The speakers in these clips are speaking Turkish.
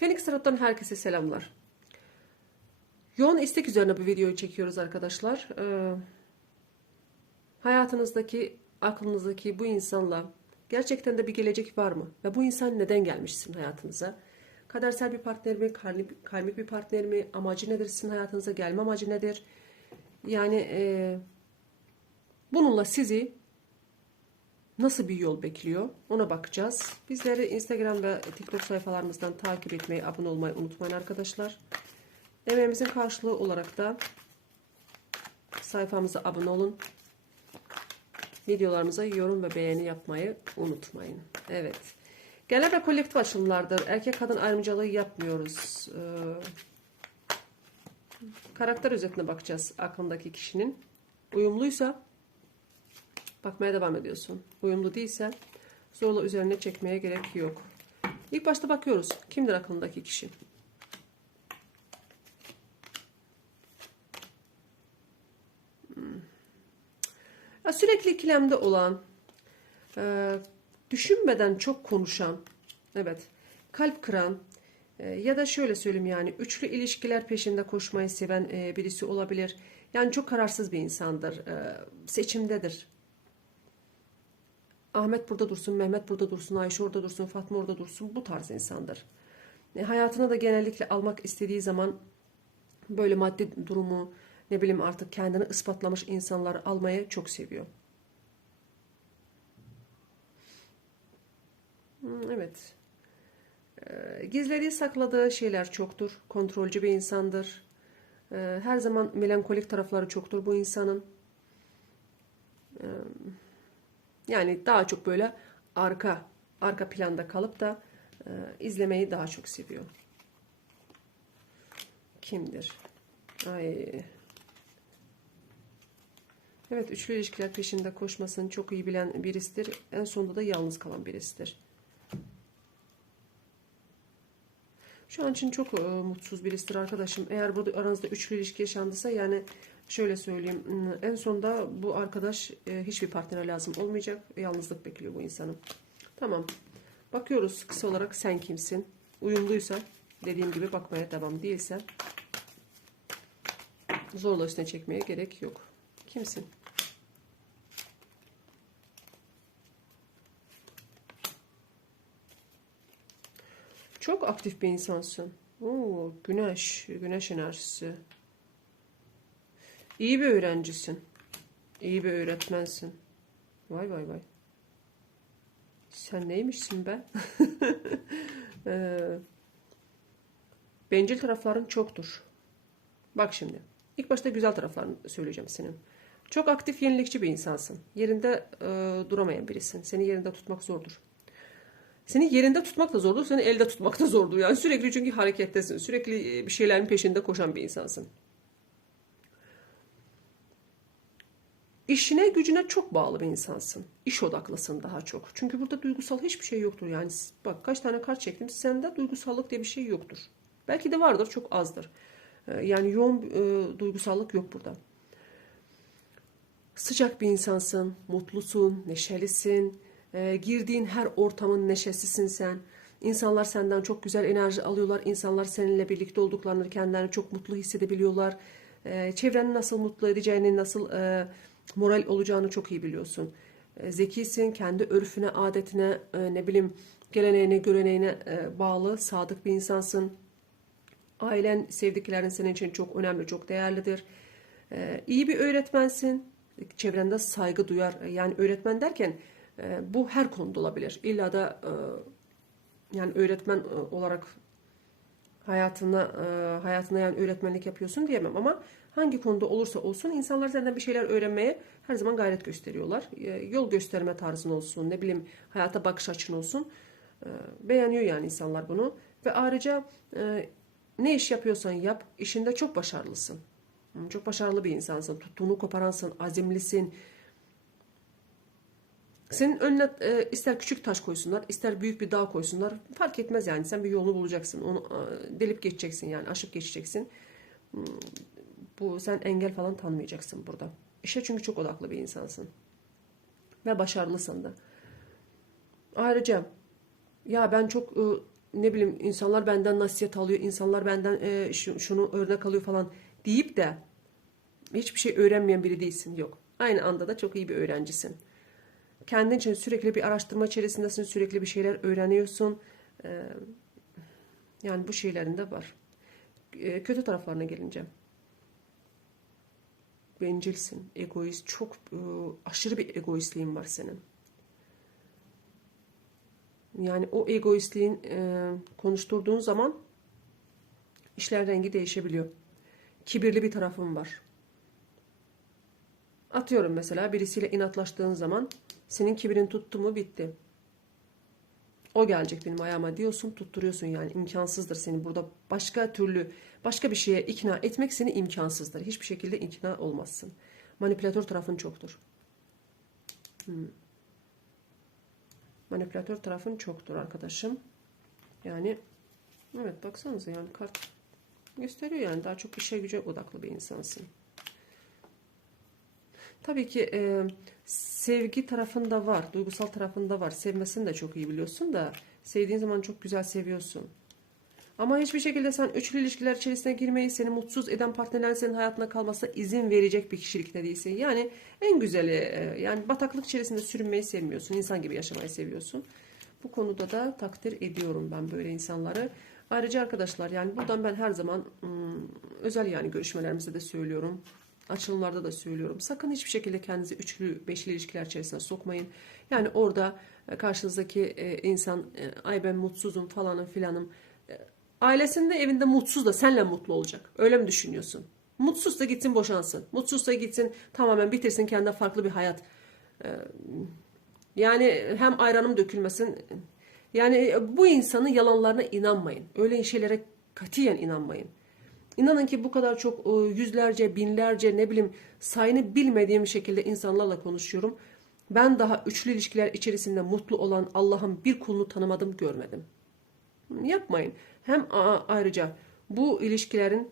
Phoenix Tarot'tan herkese selamlar. Yoğun istek üzerine bu videoyu çekiyoruz arkadaşlar. Ee, hayatınızdaki, aklınızdaki bu insanla gerçekten de bir gelecek var mı? Ve bu insan neden gelmişsin hayatınıza? Kadersel bir partner mi, karmik bir partner mi? Amacı nedir sizin hayatınıza? Gelme amacı nedir? Yani e, bununla sizi nasıl bir yol bekliyor ona bakacağız. Bizleri Instagram ve TikTok sayfalarımızdan takip etmeyi, abone olmayı unutmayın arkadaşlar. Emeğimizin karşılığı olarak da sayfamıza abone olun. Videolarımıza yorum ve beğeni yapmayı unutmayın. Evet. Genel ve kolektif açılımlardır. Erkek kadın ayrımcılığı yapmıyoruz. Ee, karakter özetine bakacağız aklındaki kişinin. Uyumluysa bakmaya devam ediyorsun. Uyumlu değilse zorla üzerine çekmeye gerek yok. İlk başta bakıyoruz. Kimdir aklındaki kişi? Hmm. Ya sürekli ikilemde olan, e, düşünmeden çok konuşan, evet, kalp kıran e, ya da şöyle söyleyeyim yani üçlü ilişkiler peşinde koşmayı seven e, birisi olabilir. Yani çok kararsız bir insandır, seçimdedir. Ahmet burada dursun, Mehmet burada dursun, Ayşe orada dursun, Fatma orada dursun bu tarz insandır. E, hayatına da genellikle almak istediği zaman böyle maddi durumu ne bileyim artık kendini ispatlamış insanları almayı çok seviyor. Hmm, Evet. E, Gizlediği sakladığı şeyler çoktur. Kontrolcü bir insandır. E, Her zaman melankolik tarafları çoktur bu insanın. E, Yani daha çok böyle arka arka planda kalıp da e, izlemeyi daha çok seviyor. Kimdir? Ay. Evet, üçlü ilişkiler peşinde koşmasını çok iyi bilen birisidir. En sonunda da yalnız kalan birisidir. Şu an için çok e, mutsuz birisidir arkadaşım. Eğer burada aranızda üçlü ilişki yaşandıysa yani şöyle söyleyeyim. hmm, En sonunda bu arkadaş e, hiçbir partnere lazım olmayacak. Yalnızlık bekliyor bu insanın. Tamam. Bakıyoruz kısa olarak sen kimsin? Uyumluysa dediğim gibi bakmaya devam değilse zorla üstüne çekmeye gerek yok. Kimsin? Çok aktif bir insansın. Oo, güneş, güneş enerjisi. İyi bir öğrencisin. İyi bir öğretmensin. Vay vay vay. Sen neymişsin be? Ee, bencil tarafların çoktur. Bak şimdi. İlk başta güzel taraflarını söyleyeceğim senin. Çok aktif, yenilikçi bir insansın. Yerinde e, duramayan birisin. Seni yerinde tutmak zordur. Seni yerinde tutmak da zordur, seni elde tutmak da zordur. Yani sürekli çünkü harekettesin. Sürekli e, bir şeylerin peşinde koşan bir insansın. İşine gücüne çok bağlı bir insansın. İş odaklısın daha çok. Çünkü burada duygusal hiçbir şey yoktur. Yani bak kaç tane kart çektim. Sende duygusallık diye bir şey yoktur. Belki de vardır, çok azdır. Ee, Yani yoğun e, duygusallık yok burada. Sıcak bir insansın, mutlusun, neşelisin. Ee, girdiğin her ortamın neşesisin sen. İnsanlar senden çok güzel enerji alıyorlar. İnsanlar seninle birlikte olduklarını kendilerini çok mutlu hissedebiliyorlar. Ee, çevreni nasıl mutlu edeceğini, nasıl e, moral olacağını çok iyi biliyorsun. Ee, zekisin, kendi örfüne, adetine, e, ne bileyim geleneğine, göreneğine e, bağlı, sadık bir insansın. Ailen, sevdiklerin senin için çok önemli, çok değerlidir. İyi bir öğretmensin. Çevrende saygı duyar. Yani öğretmen derken e, bu her konuda olabilir. İlla da e, yani öğretmen e, olarak hayatına e, hayatına yani öğretmenlik yapıyorsun diyemem ama hangi konuda olursa olsun insanlar senden bir şeyler öğrenmeye her zaman gayret gösteriyorlar. E, yol gösterme tarzın olsun, ne bileyim hayata bakış açın olsun. E, beğeniyor yani insanlar bunu ve ayrıca e, ne iş yapıyorsan yap, işinde çok başarılısın. Çok başarılı bir insansın. Tuttuğunu koparansın, azimlisin. Senin önüne e, ister küçük taş koysunlar, ister büyük bir dağ koysunlar. Fark etmez yani. Sen bir yolunu bulacaksın. Onu e, delip geçeceksin yani. Aşıp geçeceksin. Hmm, Bu sen engel falan tanımayacaksın burada. İşe çünkü çok odaklı bir insansın. Ve başarılısın da. Ayrıca ya ben çok e, ne bileyim insanlar benden nasihat alıyor, insanlar benden e, şu- şunu örnek alıyor falan deyip de hiçbir şey öğrenmeyen biri değilsin. Yok. Aynı anda da çok iyi bir öğrencisin. Kendin için sürekli bir araştırma içerisindesin, sürekli bir şeyler öğreniyorsun. Ee, yani bu şeylerin de var. Ee, kötü taraflarına gelince. Bencilsin, egoist, çok e, aşırı bir egoistliğin var senin. Yani o egoistliğin e, konuşturduğun zaman işler rengi değişebiliyor. Kibirli bir tarafın var. Atıyorum mesela birisiyle inatlaştığın zaman senin kibirin tuttu mu bitti. O gelecek benim ayağıma diyorsun tutturuyorsun yani imkansızdır seni burada başka türlü başka bir şeye ikna etmek seni imkansızdır. Hiçbir şekilde ikna olmazsın. Manipülatör tarafın çoktur. Hmm. Manipülatör tarafın çoktur arkadaşım. Yani evet baksanıza yani kart gösteriyor yani daha çok işe güce odaklı bir insansın. Tabii ki e, sevgi tarafında var, duygusal tarafında var. Sevmesini de çok iyi biliyorsun da sevdiğin zaman çok güzel seviyorsun. Ama hiçbir şekilde sen üçlü ilişkiler içerisine girmeyi, seni mutsuz eden partnerlerin senin hayatına kalmasına izin verecek bir kişilikte değilsin. Yani en güzeli, yani bataklık içerisinde sürünmeyi sevmiyorsun, insan gibi yaşamayı seviyorsun. Bu konuda da takdir ediyorum ben böyle insanları. Ayrıca arkadaşlar yani buradan ben her zaman özel yani görüşmelerimizde de söylüyorum. Açılımlarda da söylüyorum. Sakın hiçbir şekilde kendinizi üçlü, beşli ilişkiler içerisine sokmayın. Yani orada e, karşınızdaki e, insan e, ay ben mutsuzum falanım filanım. Ailesinde evinde mutsuz da senle mutlu olacak. Öyle mi düşünüyorsun? Mutsuz da gitsin boşansın. Mutsuz da gitsin tamamen bitirsin kendine farklı bir hayat. Yani hem ayranım dökülmesin. Yani bu insanın yalanlarına inanmayın. Öyle şeylere katiyen inanmayın. İnanın ki bu kadar çok e, yüzlerce, binlerce ne bileyim sayını bilmediğim şekilde insanlarla konuşuyorum. Ben daha üçlü ilişkiler içerisinde mutlu olan Allah'ın bir kulunu tanımadım, görmedim. Yapmayın. Hem ayrıca bu ilişkilerin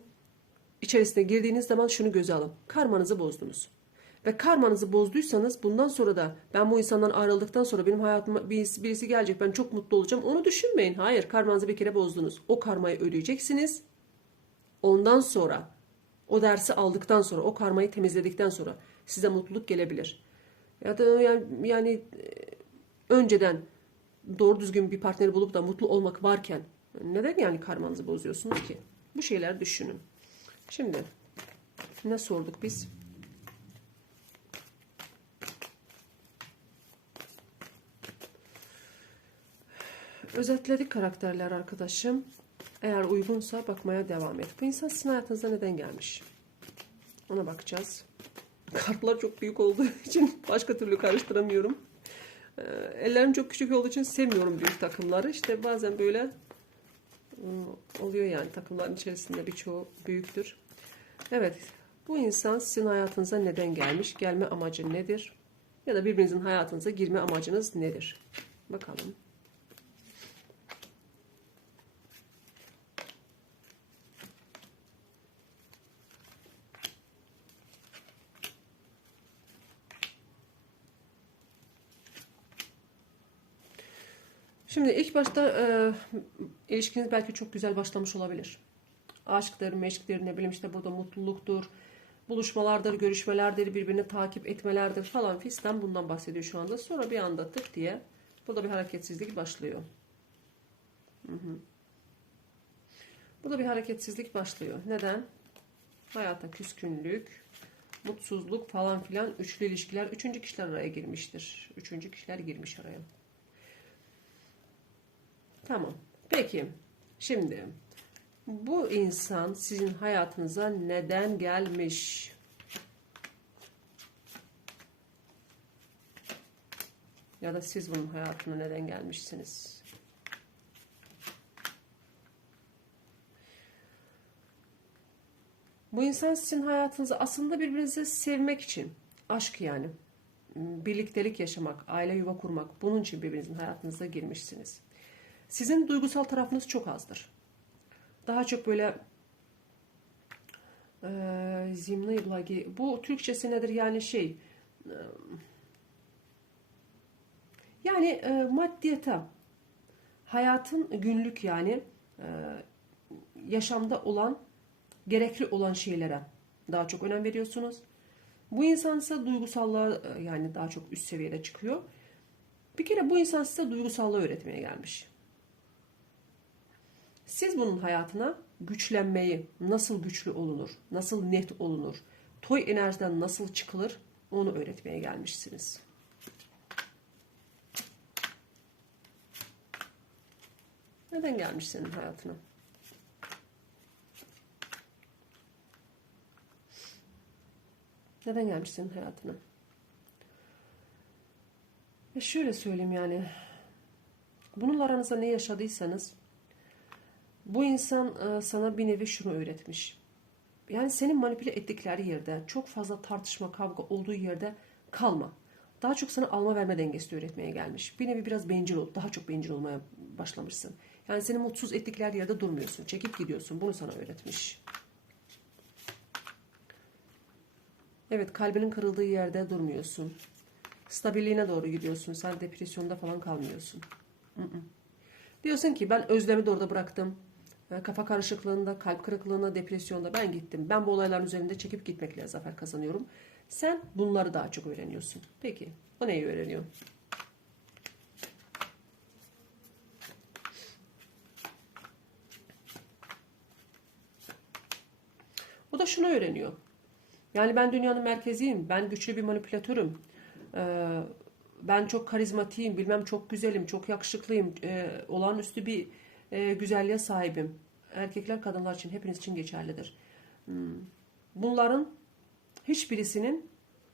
içerisine girdiğiniz zaman şunu göze alın. Karmanızı bozdunuz. Ve karmanızı bozduysanız bundan sonra da ben bu insandan ayrıldıktan sonra benim hayatıma birisi, birisi gelecek ben çok mutlu olacağım. Onu düşünmeyin. Hayır karmanızı bir kere bozdunuz. O karmayı ödeyeceksiniz. Ondan sonra o dersi aldıktan sonra o karmayı temizledikten sonra size mutluluk gelebilir. Ya da yani, yani e, önceden doğru düzgün bir partneri bulup da mutlu olmak varken neden yani karmanızı bozuyorsunuz ki? Bu şeyler düşünün. Şimdi ne sorduk biz? Özetledik karakterler arkadaşım. Eğer uygunsa bakmaya devam et. Bu insan sizin hayatınıza neden gelmiş? Ona bakacağız. Kartlar çok büyük olduğu için başka türlü karıştıramıyorum. Ee, ellerim çok küçük olduğu için sevmiyorum büyük takımları. İşte bazen böyle ıı, oluyor yani takımların içerisinde birçoğu büyüktür. Evet, bu insan sizin hayatınıza neden gelmiş? Gelme amacı nedir? Ya da birbirinizin hayatınıza girme amacınız nedir? Bakalım. Şimdi ilk başta e, ilişkiniz belki çok güzel başlamış olabilir. Aşktır, meşktir, ne bileyim işte burada mutluluktur, buluşmalardır, görüşmelerdir, birbirini takip etmelerdir falan fistan bundan bahsediyor şu anda. Sonra bir anda tık diye burada bir hareketsizlik başlıyor. Hı hı. Burada bir hareketsizlik başlıyor. Neden? Hayata küskünlük, mutsuzluk falan filan, üçlü ilişkiler, üçüncü kişiler araya girmiştir. Üçüncü kişiler girmiş araya. Tamam. Peki. Şimdi bu insan sizin hayatınıza neden gelmiş? Ya da siz bunun hayatına neden gelmişsiniz? Bu insan sizin hayatınıza aslında birbirinizi sevmek için, aşk yani, birliktelik yaşamak, aile yuva kurmak, bunun için birbirinizin hayatınıza girmişsiniz. Sizin duygusal tarafınız çok azdır. Daha çok böyle e, zimni blagi. Bu Türkçesi nedir yani şey e, yani e, maddiyata hayatın günlük yani e, yaşamda olan gerekli olan şeylere daha çok önem veriyorsunuz. Bu insan ise duygusallığa e, yani daha çok üst seviyede çıkıyor. Bir kere bu insan size duygusallığı öğretmeye gelmiş. Siz bunun hayatına güçlenmeyi, nasıl güçlü olunur, nasıl net olunur, toy enerjiden nasıl çıkılır onu öğretmeye gelmişsiniz. Neden gelmiş senin hayatına? Neden gelmiş senin hayatına? Ve şöyle söyleyeyim yani. Bununla aranızda ne yaşadıysanız bu insan e, sana bir nevi şunu öğretmiş. Yani senin manipüle ettikleri yerde, çok fazla tartışma, kavga olduğu yerde kalma. Daha çok sana alma verme dengesi öğretmeye gelmiş. Bir nevi biraz bencil ol, daha çok bencil olmaya başlamışsın. Yani seni mutsuz ettikleri yerde durmuyorsun, çekip gidiyorsun. Bunu sana öğretmiş. Evet, kalbinin kırıldığı yerde durmuyorsun. Stabilliğine doğru gidiyorsun. Sen depresyonda falan kalmıyorsun. Hı hı. Diyorsun ki ben özlemi de orada bıraktım. E, Kafa karışıklığında, kalp kırıklığında, depresyonda ben gittim. Ben bu olayların üzerinde çekip gitmekle zafer kazanıyorum. Sen bunları daha çok öğreniyorsun. Peki, o neyi öğreniyor? O da şunu öğreniyor. Yani ben dünyanın merkeziyim, ben güçlü bir manipülatörüm. Ee, ben çok karizmatiyim, bilmem çok güzelim, çok yakışıklıyım, e, olağanüstü bir e, güzelliğe sahibim. Erkekler kadınlar için hepiniz için geçerlidir. Hmm. Bunların hiçbirisinin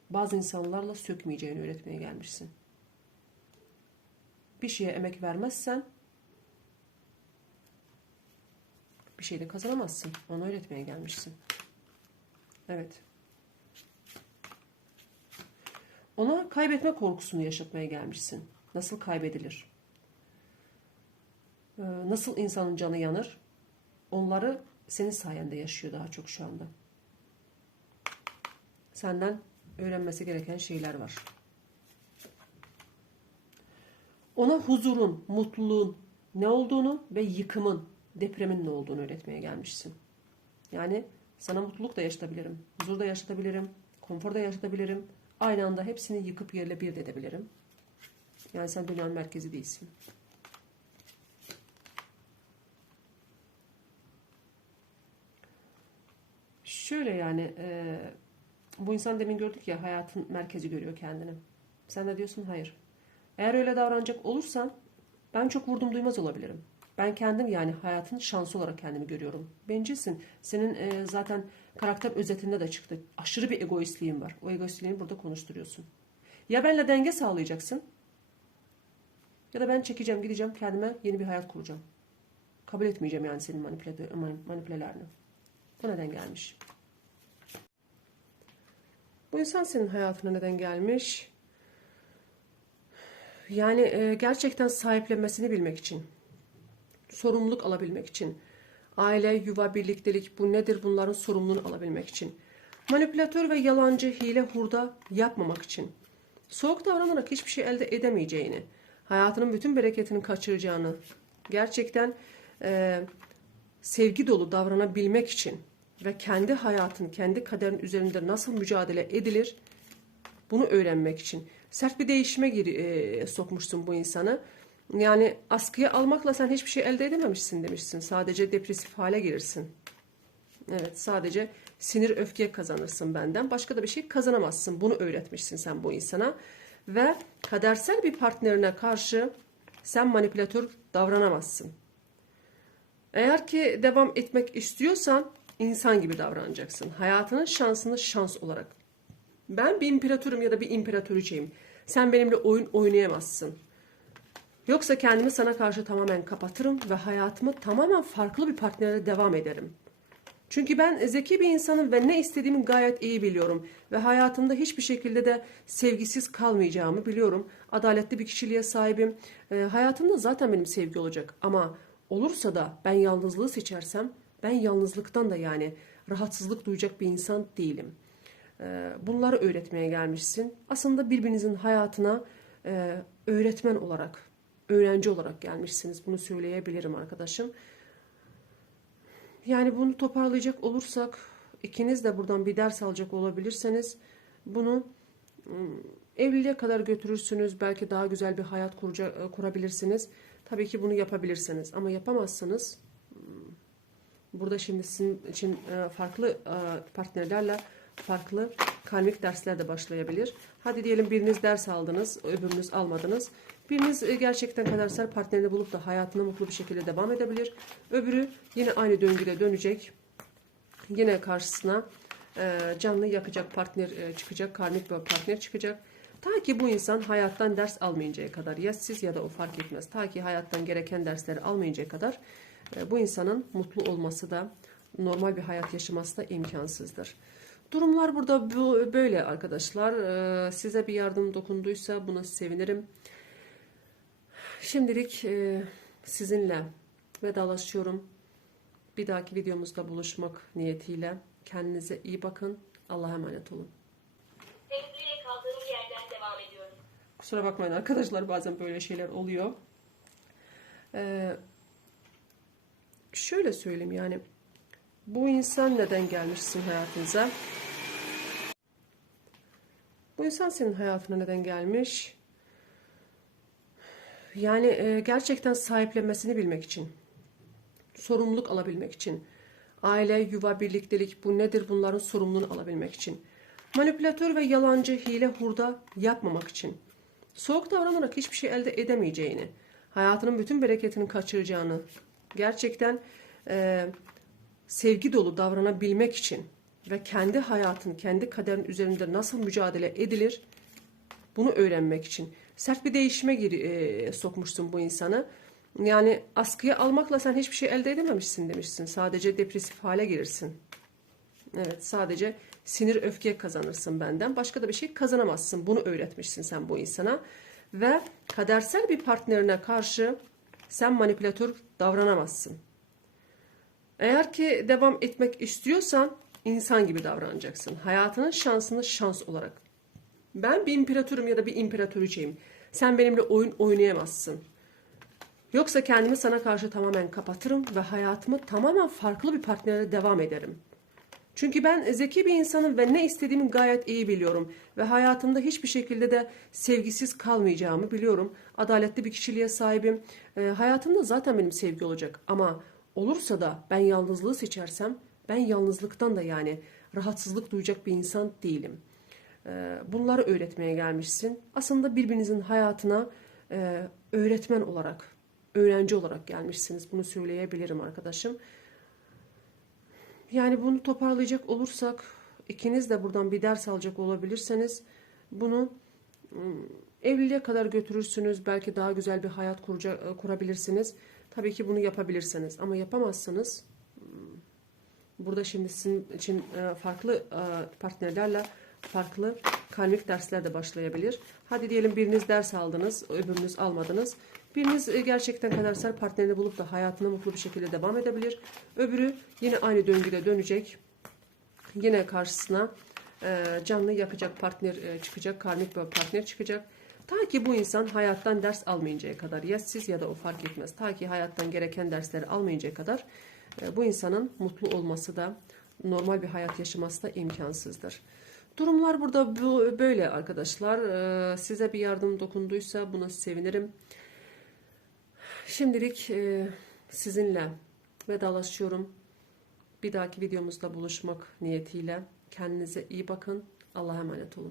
bazı insanlarla sökmeyeceğini öğretmeye gelmişsin. Bir şeye emek vermezsen bir şeyde kazanamazsın. Onu öğretmeye gelmişsin. Evet. Ona kaybetme korkusunu yaşatmaya gelmişsin. Nasıl kaybedilir? Ee, Nasıl insanın canı yanır? Onları senin sayende yaşıyor daha çok şu anda. Senden öğrenmesi gereken şeyler var. Ona huzurun, mutluluğun ne olduğunu ve yıkımın, depremin ne olduğunu öğretmeye gelmişsin. Yani sana mutluluk da yaşatabilirim, huzur da yaşatabilirim, konfor da yaşatabilirim. Aynı anda hepsini yıkıp yerle bir de edebilirim. Yani sen dünyanın merkezi değilsin. Şöyle yani e, bu insan demin gördük ya hayatın merkezi görüyor kendini. Sen de diyorsun hayır. Eğer öyle davranacak olursan ben çok vurdum duymaz olabilirim. Ben kendim yani hayatın şansı olarak kendimi görüyorum. Bencilsin. Senin e, zaten karakter özetinde de çıktı. Aşırı bir egoistliğin var. O egoistliğini burada konuşturuyorsun. Ya benle denge sağlayacaksın ya da ben çekeceğim gideceğim kendime yeni bir hayat kuracağım. Kabul etmeyeceğim yani senin manipüle, manipülelerini. Bu neden gelmiş? Bu insan senin hayatına neden gelmiş? Yani e, gerçekten sahiplenmesini bilmek için. Sorumluluk alabilmek için. Aile, yuva, birliktelik bu nedir bunların sorumluluğunu alabilmek için. Manipülatör ve yalancı, hile, hurda yapmamak için. Soğuk davranarak hiçbir şey elde edemeyeceğini, hayatının bütün bereketini kaçıracağını, gerçekten e, sevgi dolu davranabilmek için ve kendi hayatın, kendi kaderin üzerinde nasıl mücadele edilir bunu öğrenmek için. Sert bir değişime gir, e, sokmuşsun bu insanı. Yani askıya almakla sen hiçbir şey elde edememişsin demişsin. Sadece depresif hale girirsin. Evet sadece sinir öfke kazanırsın benden. Başka da bir şey kazanamazsın. Bunu öğretmişsin sen bu insana. Ve kadersel bir partnerine karşı sen manipülatör davranamazsın. Eğer ki devam etmek istiyorsan insan gibi davranacaksın. Hayatının şansını şans olarak. Ben bir imperatörüm ya da bir imparatoriçeyim. Sen benimle oyun oynayamazsın. Yoksa kendimi sana karşı tamamen kapatırım ve hayatımı tamamen farklı bir partnerle devam ederim. Çünkü ben zeki bir insanım ve ne istediğimi gayet iyi biliyorum. Ve hayatımda hiçbir şekilde de sevgisiz kalmayacağımı biliyorum. Adaletli bir kişiliğe sahibim. E, hayatımda zaten benim sevgi olacak. Ama olursa da ben yalnızlığı seçersem ben yalnızlıktan da yani rahatsızlık duyacak bir insan değilim. E, bunları öğretmeye gelmişsin. Aslında birbirinizin hayatına e, öğretmen olarak öğrenci olarak gelmişsiniz. Bunu söyleyebilirim arkadaşım. Yani bunu toparlayacak olursak ikiniz de buradan bir ders alacak olabilirseniz bunu ım, evliliğe kadar götürürsünüz. Belki daha güzel bir hayat kurabilirsiniz. Tabii ki bunu yapabilirsiniz ama yapamazsanız ım, burada şimdi sizin için e, farklı e, partnerlerle farklı karmik dersler de başlayabilir. Hadi diyelim biriniz ders aldınız, öbürünüz almadınız. Biriniz e, gerçekten kadersel partnerini bulup da hayatına mutlu bir şekilde devam edebilir. Öbürü yine aynı döngüde dönecek. Yine karşısına canlı yakacak partner çıkacak, karmik bir partner çıkacak. Ta ki bu insan hayattan ders almayıncaya kadar ya siz ya da o fark etmez. Ta ki hayattan gereken dersleri almayıncaya kadar bu insanın mutlu olması da normal bir hayat yaşaması da imkansızdır. Durumlar burada bu, böyle arkadaşlar. E, size bir yardım dokunduysa buna sevinirim. Şimdilik e, sizinle vedalaşıyorum. Bir dahaki videomuzda buluşmak niyetiyle. Kendinize iyi bakın. Allah'a emanet olun. Temizliğe kaldığım yerden devam ediyorum. Kusura bakmayın arkadaşlar bazen böyle şeyler oluyor. Ee, şöyle söyleyeyim yani bu insan neden gelmişsin hayatınıza? Bu insan senin hayatına neden gelmiş? Yani e, gerçekten sahiplenmesini bilmek için, sorumluluk alabilmek için, aile, yuva, birliktelik bu nedir bunların sorumluluğunu alabilmek için, manipülatör ve yalancı, hile, hurda yapmamak için, soğuk davranarak hiçbir şey elde edemeyeceğini, hayatının bütün bereketini kaçıracağını, gerçekten e, sevgi dolu davranabilmek için ve kendi hayatın, kendi kaderin üzerinde nasıl mücadele edilir bunu öğrenmek için. Sert bir değişime gir, e, sokmuşsun bu insanı. Yani askıya almakla sen hiçbir şey elde edememişsin demişsin. Sadece depresif hale girirsin. Evet sadece sinir öfke kazanırsın benden. Başka da bir şey kazanamazsın. Bunu öğretmişsin sen bu insana. Ve kadersel bir partnerine karşı sen manipülatör davranamazsın. Eğer ki devam etmek istiyorsan insan gibi davranacaksın. Hayatının şansını şans olarak. Ben bir imperatörüm ya da bir imparatoriçeyim. Sen benimle oyun oynayamazsın. Yoksa kendimi sana karşı tamamen kapatırım ve hayatımı tamamen farklı bir partnerle devam ederim. Çünkü ben zeki bir insanım ve ne istediğimi gayet iyi biliyorum. Ve hayatımda hiçbir şekilde de sevgisiz kalmayacağımı biliyorum. Adaletli bir kişiliğe sahibim. E, hayatımda zaten benim sevgi olacak. Ama olursa da ben yalnızlığı seçersem ben yalnızlıktan da yani rahatsızlık duyacak bir insan değilim. E, bunları öğretmeye gelmişsin. Aslında birbirinizin hayatına e, öğretmen olarak, öğrenci olarak gelmişsiniz. Bunu söyleyebilirim arkadaşım. Yani bunu toparlayacak olursak ikiniz de buradan bir ders alacak olabilirseniz bunu ım, evliliğe kadar götürürsünüz. Belki daha güzel bir hayat kuracak, e, kurabilirsiniz. Tabii ki bunu yapabilirsiniz ama yapamazsanız ım, burada şimdi sizin için farklı partnerlerle farklı karmik dersler de başlayabilir. Hadi diyelim biriniz ders aldınız, öbürünüz almadınız. Biriniz e, gerçekten kadersel partnerini bulup da hayatına mutlu bir şekilde devam edebilir. Öbürü yine aynı döngüde dönecek. Yine karşısına e, canlı yakacak partner e, çıkacak, karmik bir partner çıkacak. Ta ki bu insan hayattan ders almayıncaya kadar ya siz ya da o fark etmez. Ta ki hayattan gereken dersleri almayıncaya kadar bu insanın mutlu olması da normal bir hayat yaşaması da imkansızdır. Durumlar burada bu, böyle arkadaşlar. Size bir yardım dokunduysa buna sevinirim. Şimdilik e, sizinle vedalaşıyorum. Bir dahaki videomuzda buluşmak niyetiyle. Kendinize iyi bakın. Allah'a emanet olun.